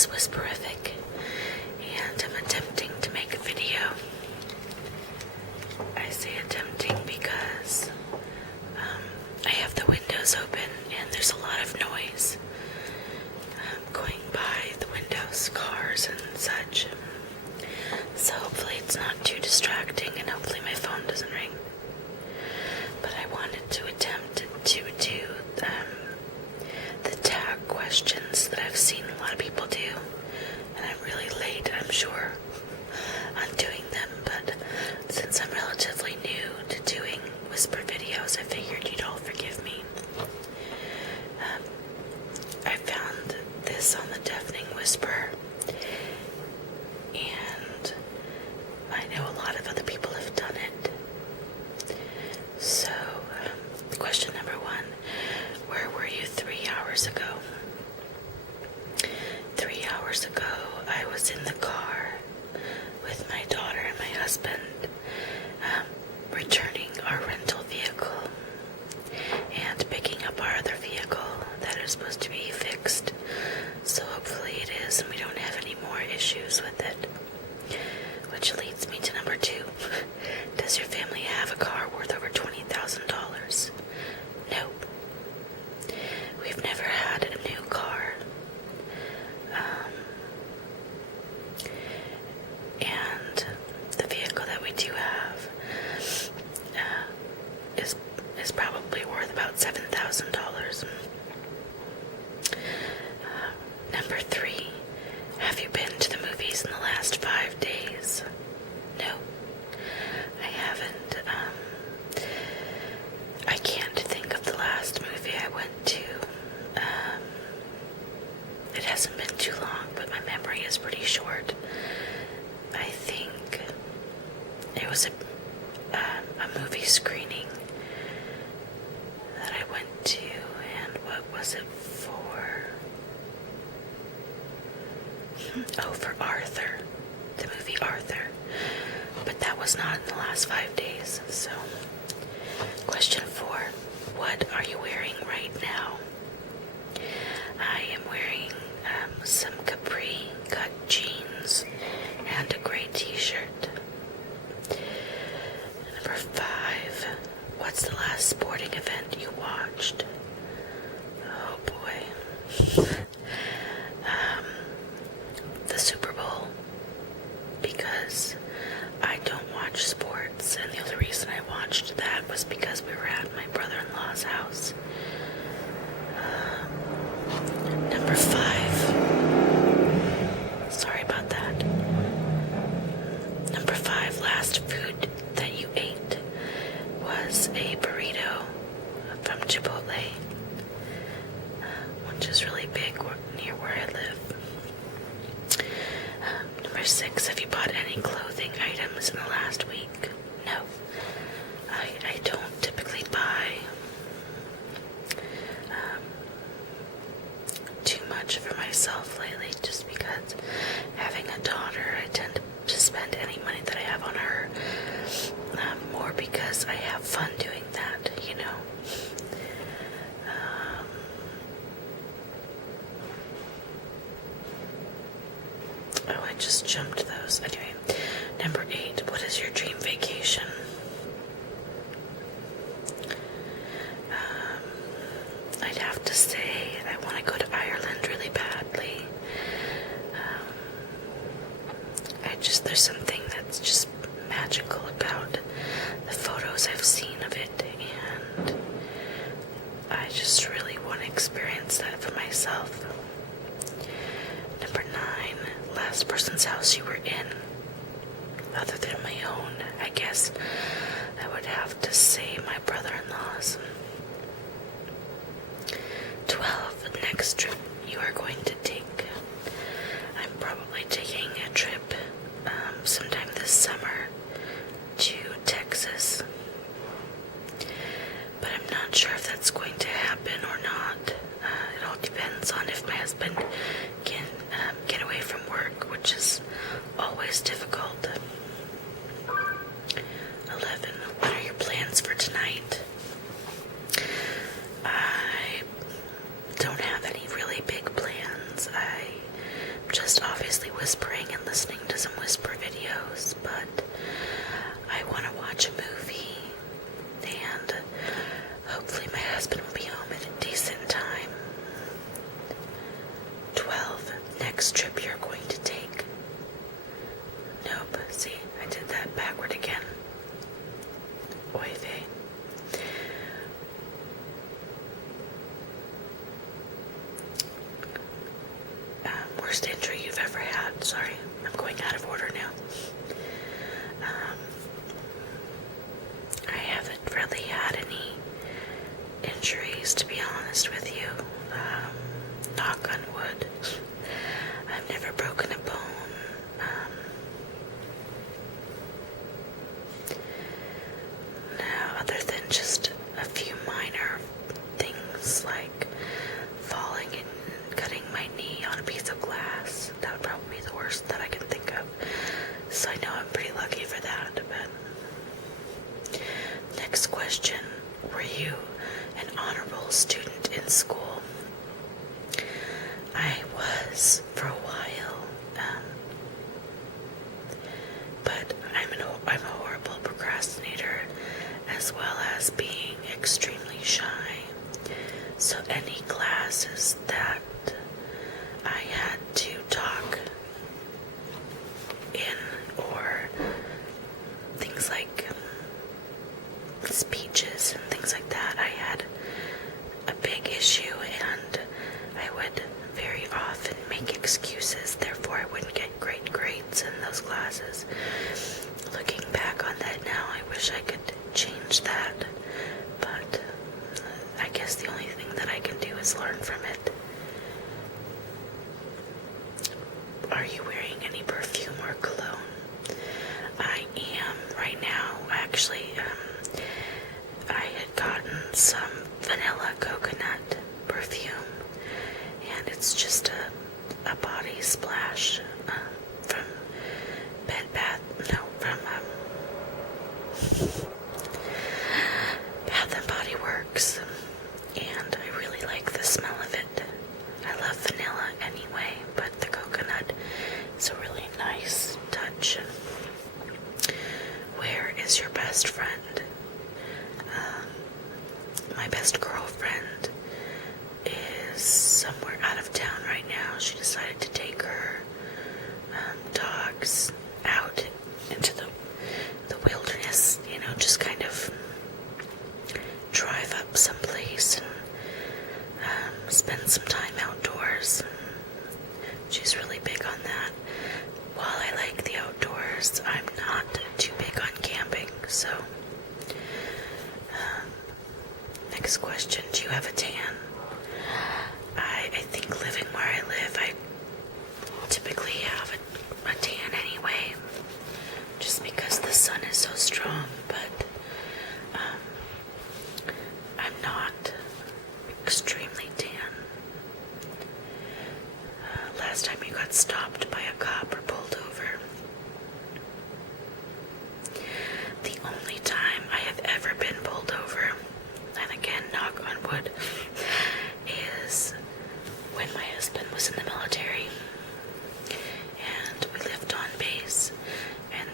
is Whisperific, and I'm attempting to make a video. I say attempting because I have the windows open and there's a lot of noise going by the windows, cars and such. So hopefully it's not too distracting and hopefully my phone doesn't ring. But I wanted to attempt to do the tag questions that I've seen a lot of people do. And I'm really late, I'm sure, on doing them. But since I'm relatively new to doing whisper videos, I figured you'd all forgive me. I found this on the Deafening Whisper, and I know a lot of other people have done it. So, question number 1, where were you 3 hours ago? 3 hours ago, I was in the car with my daughter and my husband, returning our rental vehicle and picking up our other vehicle that is supposed to be fixed. So hopefully it is and we don't have any more issues with it. Which leads me to number 2. Does your family have a car worth over $20,000? Nope. We've never had a new car. And the vehicle that we do have is probably worth about $7,000. Number 3, have you been to the movies in the last 5 days? No, I haven't. I can't think of the last movie I went to. It hasn't been too long, but my memory is pretty short. I think it was a movie screening that I went to, and what was it for? For Arthur, the movie Arthur, but that was not in the last 5 days. So, question 4, what are you wearing right now? I am wearing some capri cut jeans and a gray t-shirt. Number 5, what's the last sporting event you watched? Oh boy. The Super Bowl, because I don't watch sports, and the only reason I watched that was because we were at my brother-in-law's house. Number 5. Sorry about that. Number 5, last food that you ate was a burrito from Chipotle, which is really big near where I live. Number 6, have you bought any clothing items in the last week? No. I don't typically buy too much for myself lately, just because having a daughter, I tend to spend any money that I have on her, more because I have fun doing that, you know. Oh, I just jumped those. Anyway, number 8, what is your dream vacation? I'd have to say I want to go to Ireland really badly. There's something that's just magical about the photos I've seen of it, and I just really want to experience that for myself. Number 9, last person's house you were in, other than my own. I guess I would have to say my brother-in-law's. 12, next trip you are going to take. I'm probably taking a trip sometime this summer to Texas, but I'm not sure if that's going to happen or not. It all depends on if my husband can get away from work, which is always difficult. 11, what are your plans for tonight? I don't have any really big plans. Worst injury you've ever had. Sorry, I'm going out of order now. I haven't really had any injuries, to be honest with you. Knock on wood. I've never broken a bone. No, other than just a few minor things like falling and cutting my knee on a piece of glass. That would probably be the worst that I can think of. So I know I'm pretty lucky for that. But next question: were you an honorable student in school? I was for a while, but I'm a horrible procrastinator, as well as being extremely shy. So any classes that I had to talk in, or things like speeches and things like that, I had a big issue, and I would very often make excuses, therefore I wouldn't get great grades in those classes. Looking back on that now, I wish I could change that, but I guess the only thing that I can do is learn from it. Are you wearing any perfume or cologne? I am right now. Actually, I had gotten some vanilla coconut perfume, and it's just a body splash from Bath and Body Works, and I really like the smell of it. I love vanilla anyway, but the coconut is a really nice touch. Where is your best friend? My best girlfriend is somewhere out of town right now. She decided to take her dogs out into the wilderness, just kind of drive up someplace and spend some time outdoors. She's really big on that. While I like the outdoors, I'm not too big on camping, so next question: do you have a tan? I think living where I live, I typically have a tan anyway, just because the sun is so strong, but I'm not extremely tan. Last time you got stopped by a cop or pulled over? The only time I have ever been pulled over, and again, knock on wood, is when my husband was in the military, and we lived on base, and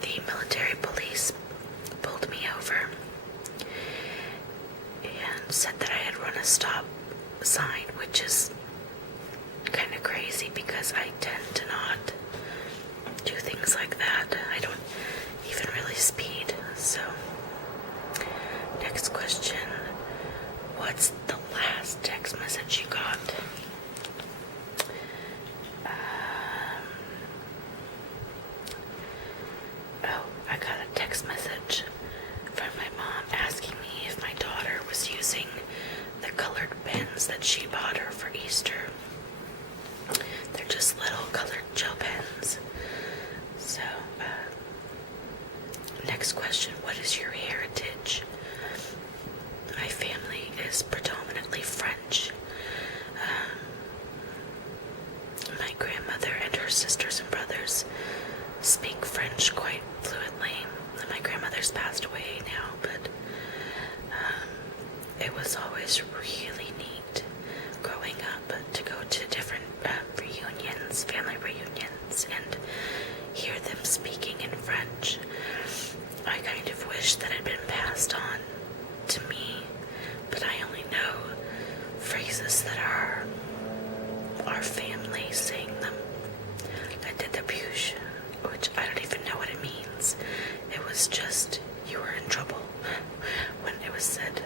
the military police pulled me over and said that I had run a stop sign, which is kind of crazy because I tend to not do things like that. I don't even really speed. So next question: what's the last text message you got? I got a text message from my mom asking me if my daughter was using the colored pens that she bought her for Easter. They're just little colored gel pens. So, next question: what is your heritage? My family is predominantly French. My grandmother and her sisters and brothers speak French quite fluently. My grandmother's passed away now, but it was always really neat growing up to go to different reunions, family reunions, and hear them speaking in French. I kind of wish that it had been passed on to me, but I only know phrases that are our family saying them. La tête de bûche, which I don't even know what it means. It was just, you were in trouble when it was said.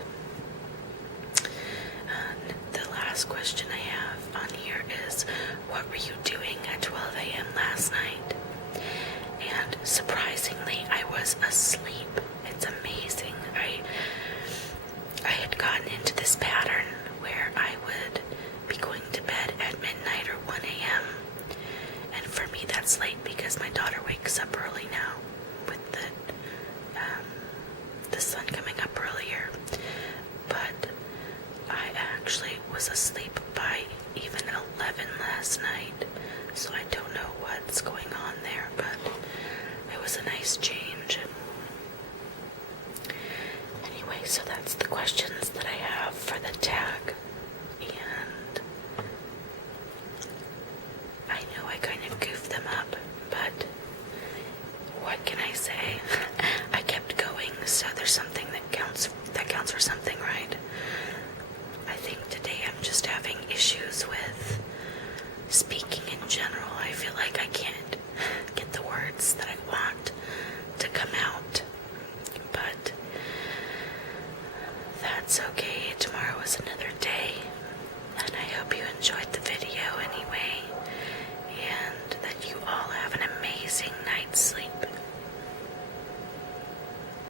The last last question I have on here is, what were you doing at 12 a.m. last night? And surprisingly, I was asleep. It's amazing. I had gotten into this pattern where I would be going to bed at midnight or 1 a.m. And for me, that's late because my daughter wakes up early now with the sun coming up earlier. But I actually was asleep by even 11 last night, so I don't know what's going on there, but it was a nice change. Anyway, so that's the questions that I have for the tag, and I know I kind of goofed them up, but what can I say? I kept going, so there's something that counts for something, right? I think today I'm just having issues with speaking in general. I feel like I can't get the words that I want to come out, but that's okay.